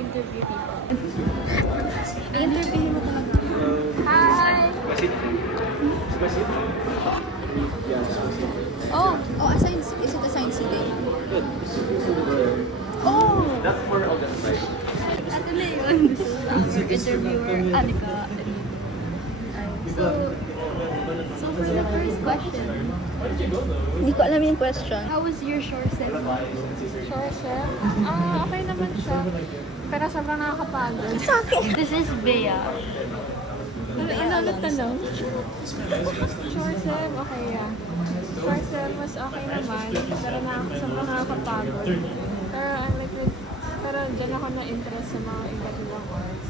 interview people. I-interview mo talaga. Hi! Oh, is it a science day? Oh! That's for August, right? At ano yun? Interviewer, Anika. So for the first question, Hindi ko alam yung question. how was your shore sem? Sure, sir. Okay naman siya. Pero sobrang nakakapagod. This is Bea. Ano tanong? Sure, sir. Okay, yeah. Sure, sir. Mas okay naman. Pero sobrang nakakapagod. Pero dyan ako na-interest sa mga iba't ibang course.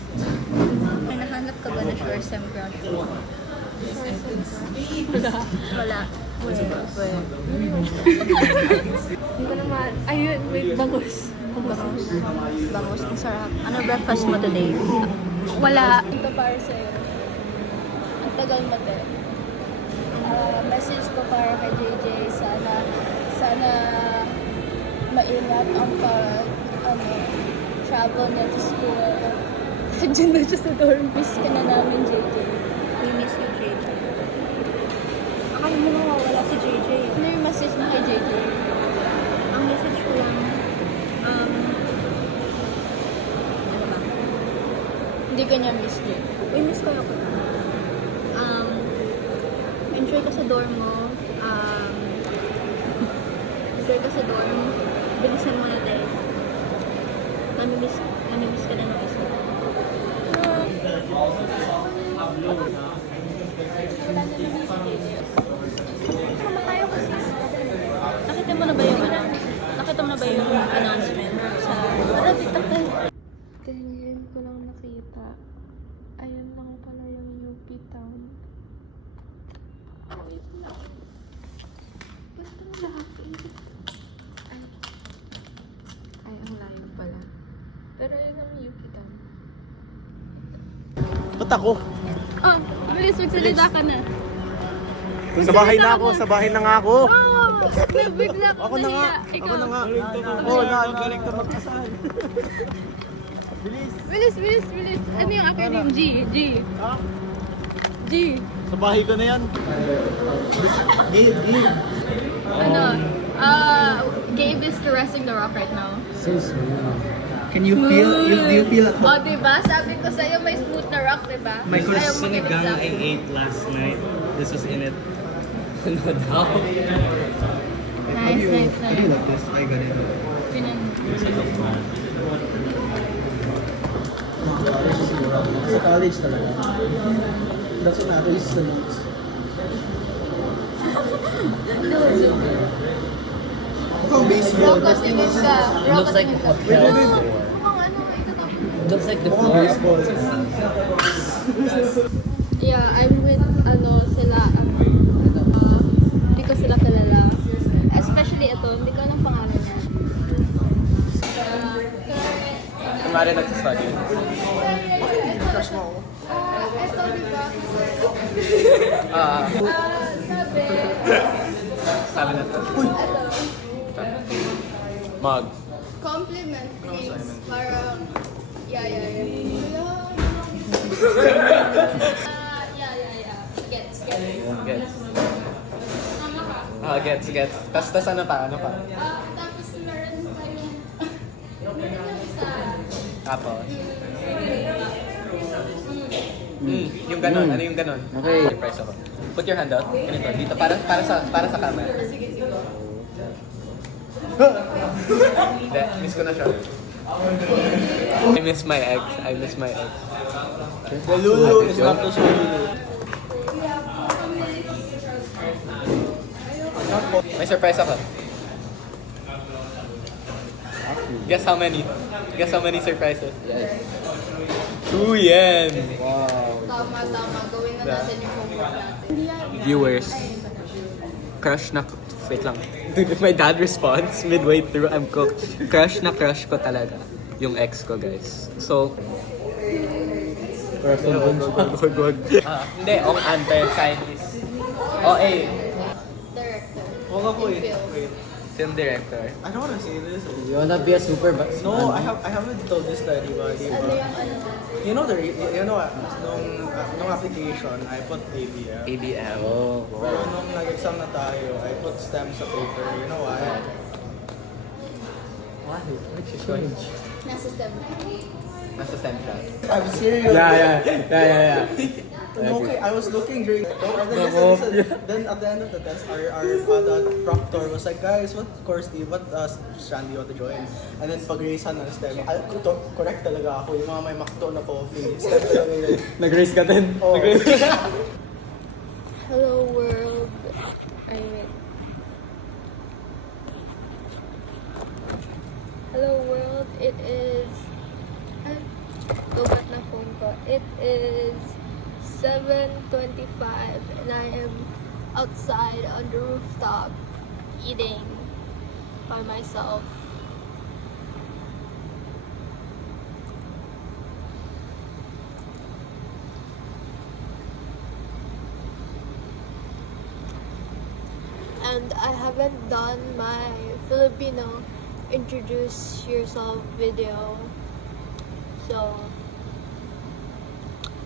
May nahanap ka ba na sure sem crush mo? Sure, sir. Wala. Hindi ko naman. Ayun, wait, bangus. Bangus, ang sarap. Ano breakfast mo today? Wala. Ito para sa'yo. Ang tagal mo te. Message ko para kay JJ. Sana maingat ang travel niya to school. Diyan na siya sa dorm. Miss ka na namin, JJ. We miss you, JJ. Akala mo nawawala si JJ. Ano yung message mo kay JJ? Ang message ko lang, ano ba? Hindi ka niya miss, JJ. Uy, miss ko ako. Enjoy ka sa dorm mo. Enjoy ka sa dorm. Bilisan mo na tayo. Namimiss ka na ng isa. Wala niya na miss, JJ. Sama tayo kasi. Nakita mo na ba yung announcement sa TikTok na? Ngayon ko lang nakita. Ayun lang pala yung UP Town. Wait lang. Gusto mo lapit. Ay, ang layo pala. Pero yun ang UP Town. Ba't ako? Oh, bilis magsalita ka na. Sa bahay na ako, sa bahay na nga ako. Oh, nabigla ko Ako na nga, Ikaw. ako na nga. Oo, galing ka magkasal. Bilis. Ano yung acronym? G. Sa bahay ko na yan. Ano? Gabe is caressing the rock right now. Can you feel, do you feel Oh, diba? Sabi ko sa'yo may smooth na rock, diba? my Ayaw first mo sinigang kinigsa. I ate last night? This was in it. No doubt. Nice. like this? I got it. Sa college talaga. That's what matters the most. Mukhang baseball. Rock kasi ka. Looks like a hotel floor. Looks like the floor. Baseball. Yeah, I'm with, sila, hindi ko sila kilala. Especially ito, hindi ko alam pangalan niya. Kumari nag-study. Crush mo ako. Ito, diba? Sabi na to. Mag. Compliment things. Parang, yeah. Gets. Gets. Tas ano pa? Tapos meron tayong, isa. Tapos. Yung ganon. Ano yung ganon? Okay. Surprise ako. Put your hand out. Ganito. Dito. Para sa camera. Sige. Hindi. Miss ko na siya. I miss my ex. The Lulu is not to show Lulu. May surprise ako. Guess how many surprises? Yes. 2 yen! Tama. Gawin na natin yung homework natin. Viewers, crush na... Wait lang. If my dad responds midway through, I'm cooked. Crush ko talaga. Yung ex ko, guys. So... Wag. Hindi, ang answer, Chinese. O, A. Director. Huwag ako In film. Film director. I don't wanna say this. You wanna be a super No, I haven't told this to anybody. Ano But yung ano? you know nung application, I put ABM. ABM. Oh, Pero nung nag-exam na tayo, I put STEM sa paper. You know why? Why? Which is going? Nasa STEM. Nasa STEM siya. I'm serious. yeah. No, okay, I was looking during then at the end of the test, our the proctor was like, guys, what course do you, what strand do you want to join? And then pag-racean ng STEM, correct talaga ako, yung mga may makto na coffee. STEM talaga yun. Nag-race ka din? Oh. Hello world. Ay, wait. Hello world. It is... Ay, go back na phone ko. It is 7:25 and I am outside on the rooftop eating by myself. And I haven't done my Filipino introduce yourself video, so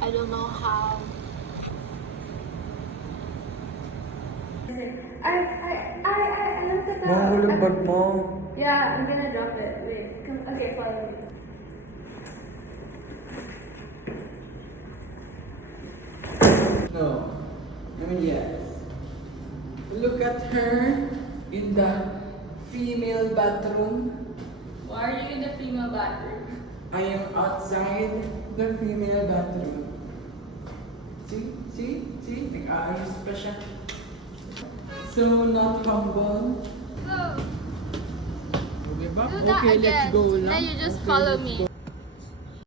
I don't know how. I looked at the... Mahulog bag mo. Yeah, I'm gonna drop it. Wait. Come, okay, follow me. No. I mean, yes. Look at her in the female bathroom. Why are you in the female bathroom? I am outside the female bathroom. See? Nag-aayos pa siya. So, not humble. So, Diba? do that Okay, let's again. go Then lang. you just Okay, follow let's me. go.